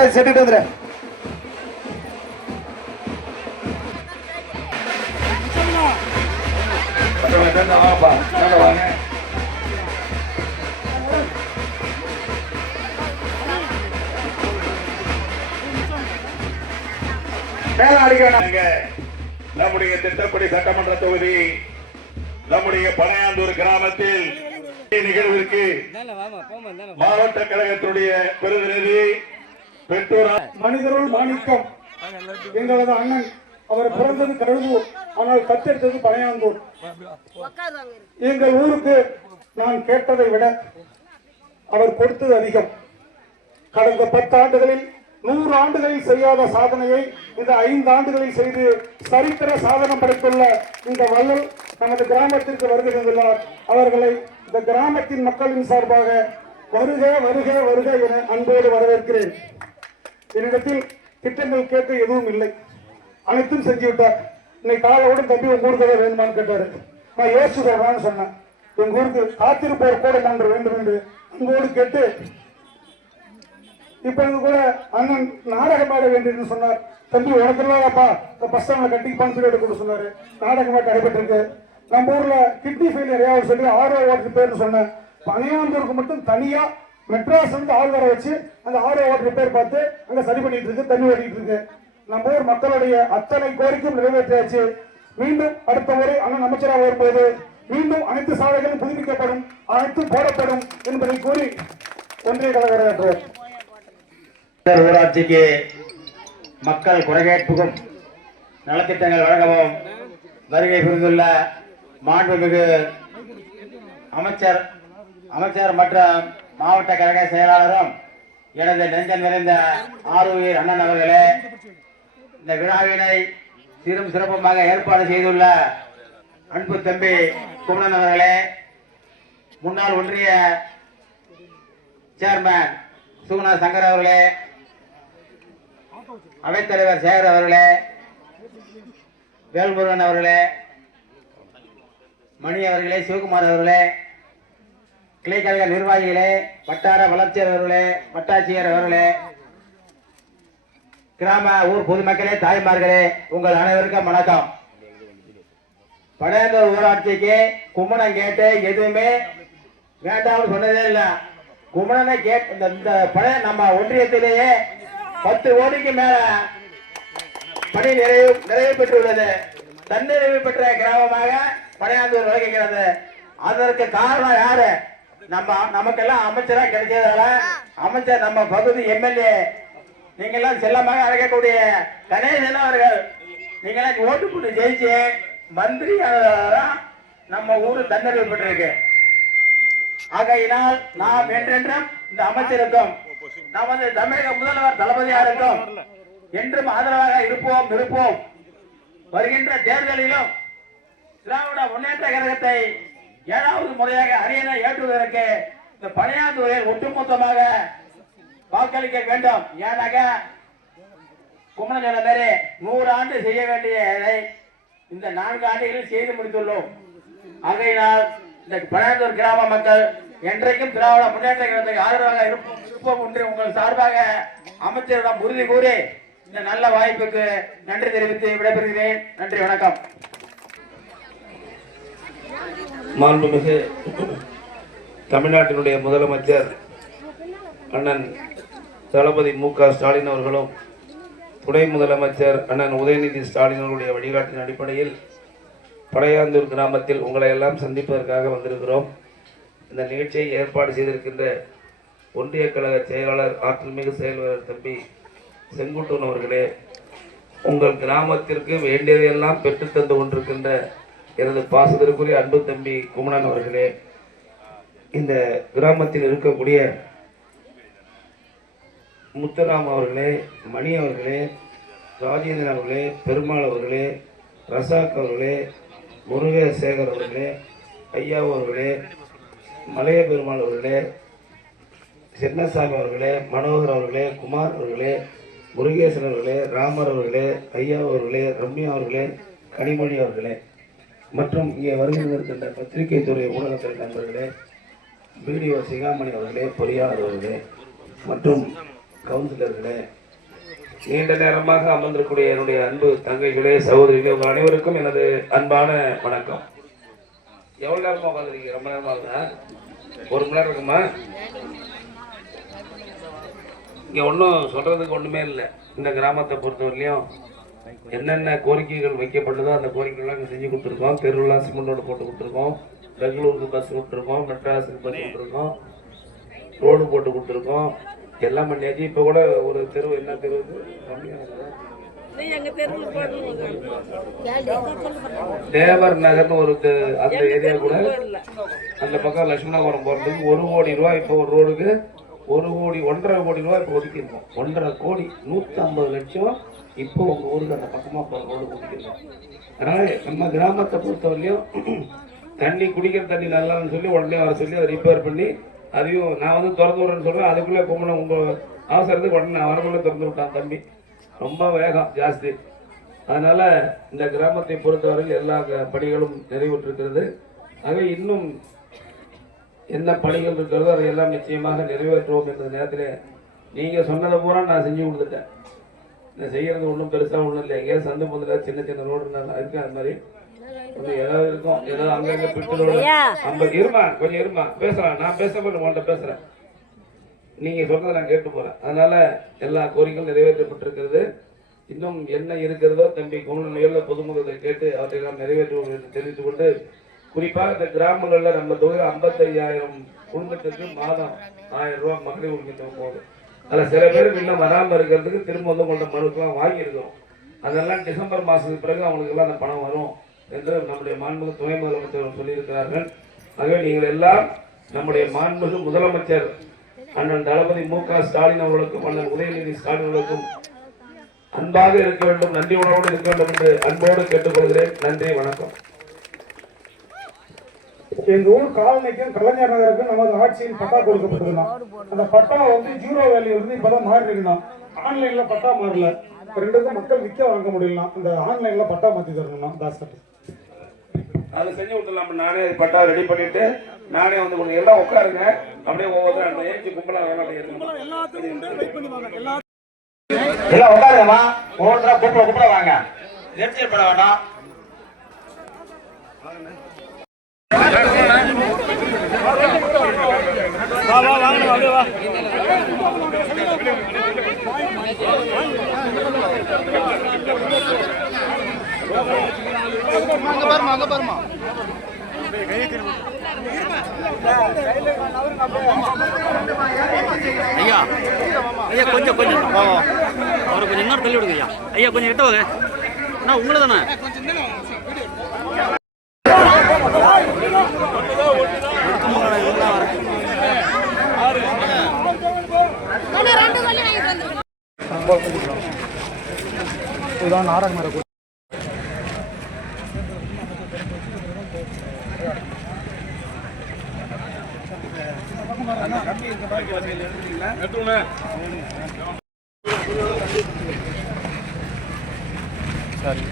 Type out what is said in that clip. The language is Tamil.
ராஜா செட்டுட்டு வந்துரு. நம்முடைய திட்டப்படி சட்டமன்ற தொகுதி நம்முடைய பனையாந்தூர் கிராமத்தில் நிகழ்விற்கு மாவட்ட கழகத்துடைய பிரதிநிதி பெற்றோர் மனிதருள் மாணிக்கம் எங்களது அண்ணன். அவர் பிறந்தது கழுவூர், ஆனால் கத்தெடுத்தது பனையாந்தூர். எங்கள் ஊருக்கு நான் கேட்டதை விட அவர் கொடுத்தது அதிகம். கடந்த 10 ஆண்டுகளில் 100 ஆண்டுகளில் செய்யாத சாதனையை இந்த 5 ஆண்டுகளில் செய்து சரித்திர சாதனம் படைத்துள்ள இந்த வள்ளல் நமது கிராமத்திற்கு வருகிறார். அவர்களை இந்த கிராமத்தின் மக்களின் சார்பாக வருக வருக வருக என அன்போடு வரவேற்கிறேன். என்னிடத்தில் திட்டங்கள் கேட்க எதுவும் இல்லை, அனைத்தும் செஞ்சு விட்டார். இன்னைக்கு காலையோடு தம்பி உங்க ஊருக்கு வேணுமான்னு கேட்டாரு. நான் யோசிச்சுக்கிறேன்னு சொன்னேன். எங்க ஊருக்கு காத்திருப்போர் கூட ஒன்று வேண்டும் என்று அன்போடு கேட்டு இப்ப கூட அண்ணன் நாடகம் ஆட வேண்டும் சொன்னார். தம்பி உனக்குப்பா பஸ் ஸ்டாண்ட்ல கட்டி பணம் எடுக்க சொன்னாரு. நாடகமா நடைபெற்றிருக்கு. நம்ம ஊர்ல கிட்னி ஃபெயிலியர் யாவது சொல்லி ஆர்ஓ வாட்டர் பேர்னு சொன்னேன். பனையாந்தூருக்கு மட்டும் தனியா மெட்ராஸ் வந்து ஆள் வர வச்சு அந்த ஆர்ஓ வாட்டர் பேர் பார்த்து அங்க சரி பண்ணிட்டு இருக்கு, தண்ணி ஓடிட்டு இருக்கு. நம்ம ஊர் மக்களுடைய அத்தனை கோரிக்கையும் நிறைவேற்றியாச்சு. மீண்டும் அடுத்த முறை அண்ணன் அமைச்சராக வரும்போது மீண்டும் அனைத்து சாலைகளும் புதுப்பிக்கப்படும், அனைத்தும் போடப்படும் என்பதை கூறி ஒன்றிய கழக ஊராட்சிக்கு மக்கள் குறைகேட்புக்கும் நலத்திட்டங்கள் வழங்கவும் வருகை புரிந்துள்ள மாண்புமிகு அமைச்சர் மற்றும் மாவட்ட கழக செயலாளரும் எனது நெஞ்சம் நிறைந்த ஆரூர் அண்ணன் அவர்களே, இந்த விழாவினை சீரும் சிறப்புமாக ஏற்பாடு செய்துள்ள அன்பு தம்பி குமணன் அவர்களே, முன்னாள் ஒன்றிய சேர்மன் சுகுணா சங்கர் அவர்களே, அவைத்தலைவர் சேகர் அவர்களே, வேல்முருகன் அவர்களே, மணி அவர்களே, சிவகுமார் அவர்களே, கிளைக்கழக நிர்வாகிகளே, வட்டார வளர்ச்சியர் அவர்களே, வட்டாட்சியர் அவர்களே, கிராம ஊர் பொதுமக்களே, தாய்மார்களே, உங்கள் அனைவருக்கும் வணக்கம். பனையாந்தூர் ஊராட்சிக்கு கும்மணம் கேட்டு எதுவுமே வேண்டாம்னு சொன்னதே இல்லை. கும்மணனை இந்த பழைய நம்ம ஒன்றியத்திலேயே 10 கோடிக்கு மேல பணி நிறைவு பெற்றுள்ளது. தன்னிறைவு பெற்ற கிராமமாக பனையாந்தூர் விளங்குகிறது. அதற்கு காரணம் யாரு? நமக்கெல்லாம் அமைச்சரா கிடைச்சதால அமைச்சர் நம்ம பகுதி எம்எல்ஏ நீங்கெல்லாம் செல்லமாக அழைக்கக்கூடிய கணேசன் அவர்கள் நீங்கெல்லாம் ஓட்டு போட்டு ஜெயிச்சு மந்திரி நம்ம ஊரு தன்னிறைவு பெற்றிருக்கு. ஆகையினால் நாம் என்றென்றும் இந்த அமைச்சருக்கும் நமது தமிழக முதல்வர் தளபதியாருக்கும் என்றும் ஆதரவாக இருப்போம். வருகின்ற தேர்தலிலும் திராவிட முன்னேற்ற கழகத்தை 7வது முறையாக அரியணை ஏற்றுவதற்கு இந்த பனையாந்தூரில் ஒட்டுமொத்தமாக வாக்களிக்க வேண்டும். ஏனாக குமணன் சொன்ன மாதிரி 100 ஆண்டு செய்ய வேண்டியதை இந்த 4 ஆண்டுகளில் செய்து முடித்துள்ளோம். ஆகையினால் இந்த பனையாந்தூர் கிராம மக்கள் என்றைக்கும் திராவிட முன்னேற்ற கழகத்துக்கு ஆதரவாக இருப்போம் என்று உங்கள் சார்பாக அமைச்சரிடம் உறுதி கூறி இந்த நல்ல வாய்ப்புக்கு நன்றி தெரிவித்து விடைபெறுகிறேன். நன்றி, வணக்கம். மாண்புமிகு தமிழ்நாட்டினுடைய முதலமைச்சர் அண்ணன் தளபதி மு.க. ஸ்டாலின் அவர்களும் துணை முதலமைச்சர் அண்ணன் உதயநிதி ஸ்டாலின் அவர்களுடைய வழிகாட்டின் அடிப்படையில் பனையாந்தூர் கிராமத்தில் உங்களை எல்லாம் சந்திப்பதற்காக வந்திருக்கிறோம். இந்த நிகழ்ச்சியை ஏற்பாடு செய்திருக்கின்ற ஒன்றிய கழக செயலாளர் ஆற்றல்மிகு செயல்வர் தம்பி செங்குட்டூன் அவர்களே, உங்கள் கிராமத்திற்கு வேண்டியதையெல்லாம் பெற்றுத்தந்து கொண்டிருக்கின்ற எனது பாசத்திற்குரிய அன்பு தம்பி குமணன் அவர்களே, இந்த கிராமத்தில் இருக்கக்கூடிய முத்துராம் அவர்களே, மணி அவர்களே, ராஜேந்திரன் அவர்களே, பெருமாள் அவர்களே, ரசாக் அவர்களே, முருகேசேகர் அவர்களே, ஐயா அவர்களே, மலைய பெருமாள் அவர்களே, சின்னசாமி அவர்களே, மனோகர் அவர்களே, குமார் அவர்களே, முருகேசன் அவர்களே, ராமர் அவர்களே, ஐயா அவர்களே, ரம்யா அவர்களே, கனிமொழி அவர்களே மற்றும் இங்கே வருகின்ற பத்திரிகை துறை ஊடகத்துறை நண்பர்களே, வீடியோ சிகாமணி அவர்களே, பொறியாளர் அவர்களே மற்றும் கவுன்சிலர்களே, நீண்ட நேரமாக அமர்ந்திருக்கூடிய என்னுடைய அன்பு தங்கைகளே, சகோதரிகளே, உங்கள் அனைவருக்கும் எனது அன்பான வணக்கம். எவ்வளவு நேரமா உட்காந்துருக்கீங்க? ரொம்ப நேரமா இருக்குதா? 1 மணி நேரம் இருக்குமா? இங்க ஒன்றும் சொல்றதுக்கு ஒண்ணுமே இல்லை. இந்த கிராமத்தை பொறுத்தவரையிலையும் என்னென்ன கோரிக்கைகள் வைக்கப்பட்டதோ அந்த கோரிக்கைகள்லாம் இங்கே செஞ்சு கொடுத்துருக்கோம். தெருவெல்லாம் சிமெண்ட் ரோடு போட்டு கொடுத்துருக்கோம், பெங்களூருக்கு பஸ் விட்டுருக்கோம், மெட்ராஸுக்கு பஸ் விட்டுருக்கோம், ரோடு போட்டு கொடுத்துருக்கோம், எல்லாம் பண்ணியாச்சு. இப்போ கூட ஒரு தெரு, என்ன தெரு தேவர் நகர்னு ஒரு அந்த ஏரியா கூட அந்த பக்கம் லட்சுமணபுரம் போகிறதுக்கு 1 கோடி ரூபாய் இப்போ ஒரு ரோடுக்கு 1.5 கோடி ரூபாய் இப்போ ஒதுக்கியிருக்கோம். 1.5 கோடி 150 லட்சம் இப்போ உங்கள் ஊருக்கு அந்த பக்கமாக போகிற ரோடு ஒதுக்கியிருக்கோம். அதனால் நம்ம கிராமத்தை பொறுத்தவரையிலையும் தண்ணி, குடிக்கிற தண்ணி நல்லான்னு சொல்லி உடனே வர சொல்லி அதை ரிப்பேர் பண்ணி அதையும் நான் வந்து திறந்து விடுறேன்னு சொல்கிறேன். அதுக்குள்ளே கும்பல உங்கள் அவசரத்துக்கு உடனே நான் வரக்குள்ளே திறந்து விட்டான் தம்பி. ரொம்ப வேகம் ஜாஸ்தி. அதனால் இந்த கிராமத்தை பொறுத்தவரையில் எல்லா பணிகளும் நிறைவேற்றிருக்கிறது. ஆகவே இன்னும் என்ன பணிகள் இருக்கிறதோ அதையெல்லாம் நிச்சயமாக நிறைவேற்றுவோம் என்ற நேரத்தில் நீங்கள் சொன்னதை பூரா நான் செஞ்சு கொடுத்துட்டேன். நான் செய்கிறது ஒன்றும் பெருசாக ஒன்றும் இல்லை. எங்கேயாவது சந்து முதல்ல சின்ன சின்ன ரோடு இருக்கு, அது மாதிரி ஏதாவது இருக்கும். ஏதாவது அங்கங்க பிட்டு ரோடு 50 இருமா, கொஞ்சம் இருமா, பேசலாம். நான் பேசும்போது உங்கள்கிட்ட பேசுகிறேன், நீங்கள் சொல்றதை நான் கேட்டு போகிறேன். அதனால எல்லா கோரிக்கையும் நிறைவேற்றப்பட்டிருக்கிறது. இன்னும் என்ன இருக்கிறதோ தம்பி குமரன் பொதுமுகத்தை கேட்டு அவற்றையெல்லாம் நிறைவேற்றுவோம் என்று தெரிவித்துக் கொண்டு, குறிப்பாக இந்த கிராமங்களில் நம்ம தொகை 55,000 குடும்பத்துக்கு மாதம் 1000 ரூபாய் மகளிர் உரிமை தொகை போகுது. அதில் சில பேருக்கு இன்னும் வராமல் இருக்கிறதுக்கு திரும்ப வந்து உங்கள்கிட்ட மனுக்கெல்லாம் வாங்கியிருக்கிறோம். அதெல்லாம் டிசம்பர் மாதத்துக்கு பிறகு அவங்களுக்கெல்லாம் அந்த பணம் வரும் என்று நம்முடைய மாண்புமிகு துணை முதலமைச்சர் சொல்லியிருக்கிறார்கள். ஆகவே நீங்கள் எல்லாம் நம்முடைய மாண்புமிகு முதலமைச்சர் அண்ணன் தளபதி மு.க. ஸ்டாலின் அவர்களுக்கும் அண்ணன் உதயநிதி ஸ்டாலின் அவர்களுக்கும் அன்பாக இருக்க வேண்டும், நன்றி உணர்வோடு இருக்க வேண்டும் என்று அன்போடு கேட்டுக்கொள்கிறேன். நன்றி, வணக்கம். எங்க ஊர் காலனிக்கும் கலைஞர் நகருக்கும் நமது ஆட்சியில் பட்டா கொடுக்கப்பட்டிருந்தான். அந்த பட்டா வந்து 0 வேல்யூ இருந்து இப்பதான் மாறி இருக்குதான். ஆன்லைன்ல பட்டா மாறல. ரெண்டுக்கும் மக்கள் விற்க வாங்க முடியலாம். இந்த ஆன்லைன்ல பட்டா மாத்தி தரணும். தாசர் அதை செஞ்சு விட்டுலாம். நானே பட்டா ரெடி பண்ணிட்டு நானே வந்து உங்களுக்கு எல்லாம் உட்காருங்க. அப்படியே ஒவ்வொரு ஏஞ்சி கும்பலா எல்லாம் உட்காருங்கம்மா. ஒவ்வொருத்தரா கூப்பிட வாங்க. நெரிச்சல் பட வேண்டாம். அங்க பாருமா ஐயா, ஐயா கொஞ்சம் அவரை கொஞ்சம் இன்னொரு தள்ளி விடுங்க ஐயா. ஐயா கொஞ்சம் கிட்ட வாங்க. அண்ணா உங்களை தானே நாடகம் சரி.